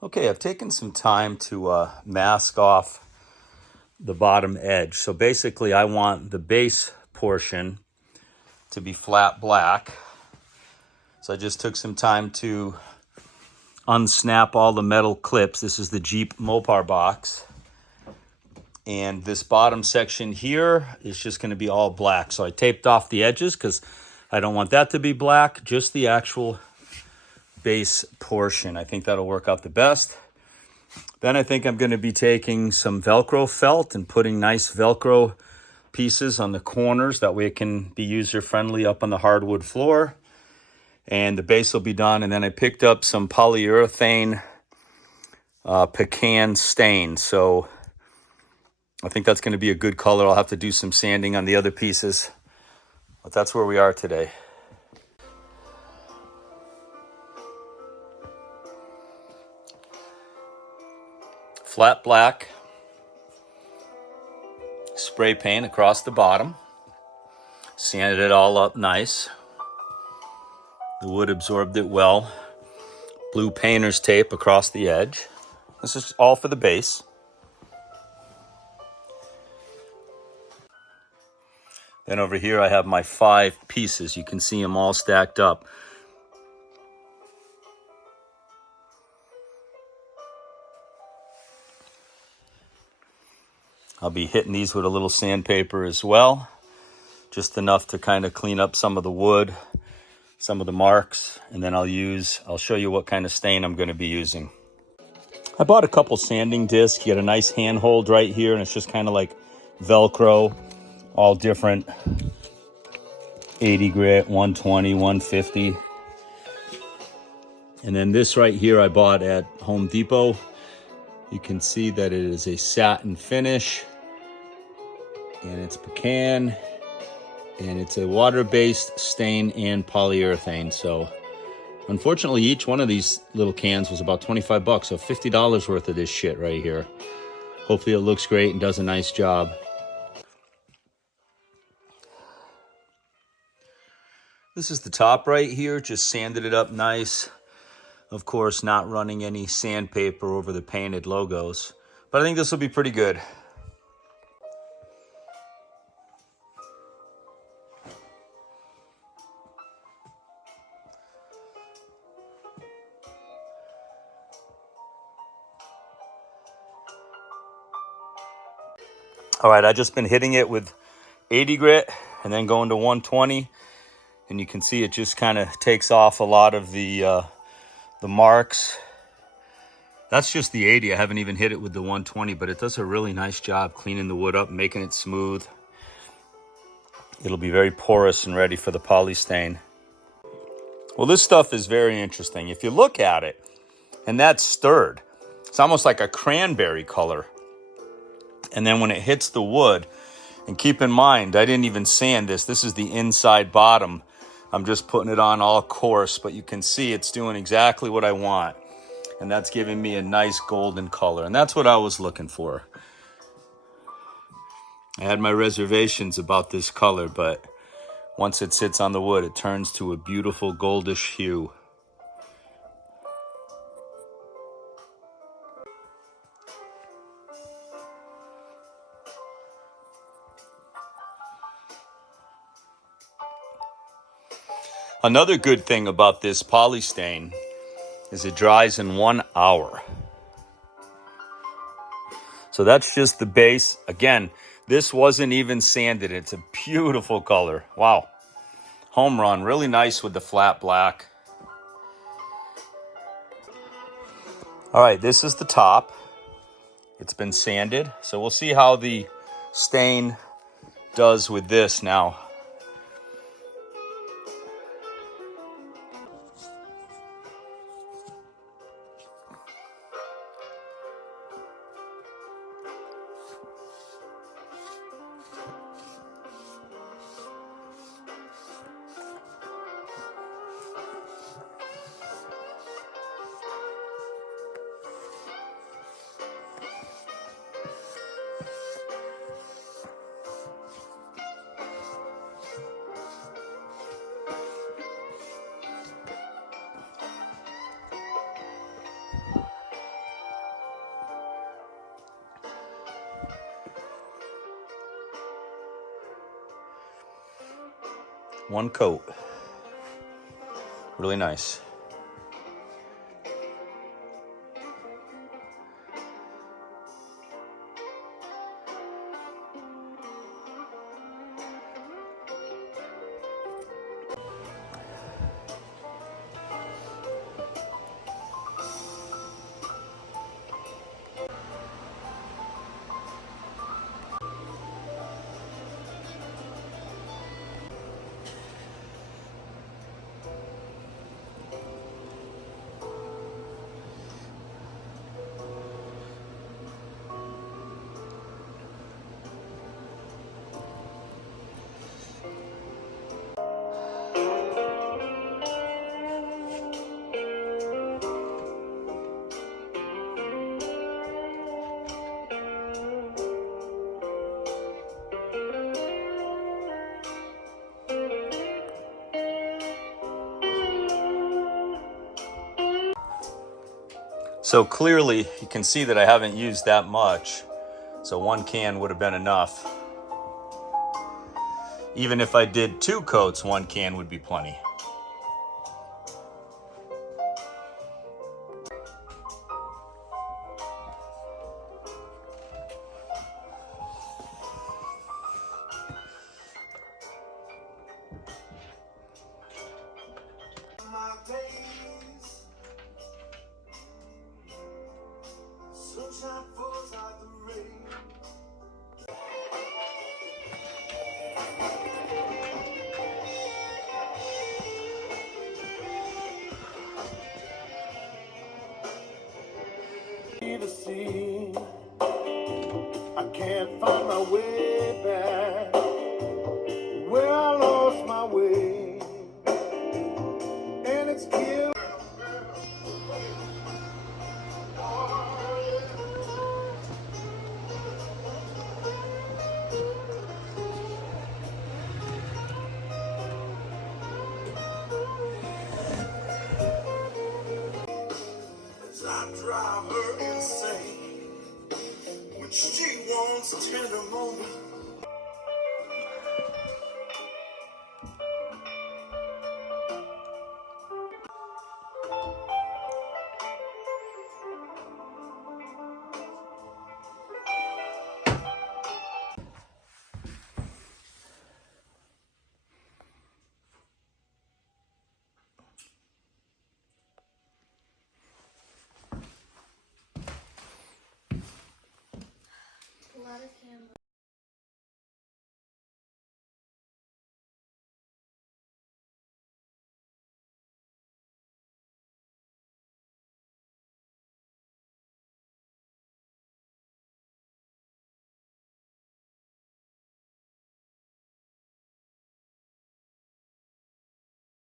Okay, I've taken some time to mask off the bottom edge. So basically I want the base portion to be flat black. So I just took some time to unsnap all the metal clips. This is the Jeep Mopar box. And this bottom section here is just going to be all black. So I taped off the edges because I don't want that to be black, just the actual base portion. I think that'll work out the best. Then I think I'm going to be taking some Velcro felt and putting nice Velcro pieces on the corners. That way it can be user-friendly up on the hardwood floor. And the base will be done. And then I picked up some polyurethane pecan stain. So I think that's going to be a good color. I'll have to do some sanding on the other pieces. But that's where we are today. Flat black spray paint across the bottom. Sanded it all up nice. The wood absorbed it well. Blue painter's tape across the edge. This is all for the base. Then over here I have my 5 pieces. You can see them all stacked up. I'll be hitting these with a little sandpaper as well. Just enough to kind of clean up some of the wood, some of the marks, and then I'll show you what kind of stain I'm going to be using. I bought a couple sanding discs. You get a nice handhold right here, and it's just kind of like Velcro, all different 80 grit, 120, 150. And then this right here I bought at Home Depot. You can see that it is a satin finish, and it's pecan, and it's a water-based stain and polyurethane. So unfortunately, each one of these little cans was about 25 bucks, so $50 worth of this shit right here. Hopefully it looks great and does a nice job. This is the top right here, just sanded it up nice. Of course, not running any sandpaper over the painted logos, but I think this will be pretty good. All right, I've just been hitting it with 80 grit and then going to 120, and you can see it just kind of takes off a lot of the marks. That's just the 80. I haven't even hit it with the 120, but it does a really nice job cleaning the wood up, making it smooth. It'll be very porous and ready for the poly stain. Well, this stuff is very interesting. If you look at it, and that's stirred, it's almost like a cranberry color. And then when it hits the wood, and keep in mind, I didn't even sand this. This is the inside bottom. I'm just putting it on all coarse, but you can see it's doing exactly what I want. And that's giving me a nice golden color. And that's what I was looking for. I had my reservations about this color, but once it sits on the wood, it turns to a beautiful goldish hue. Another good thing about this poly stain is it dries in 1 hour. So that's just the base. Again, this wasn't even sanded. It's a beautiful color. Wow. Home run. Really nice with the flat black. All right, this is the top. It's been sanded. So we'll see how the stain does with this now. One coat. Really nice. So clearly you can see that I haven't used that much. So one can would have been enough. Even if I did 2 coats, 1 can would be plenty. My days, sunshine falls out the rain. The sea, I can't find my way back where I lost my way, and it's killed. As I drive her insane when she wants tender moments. A lot of camera.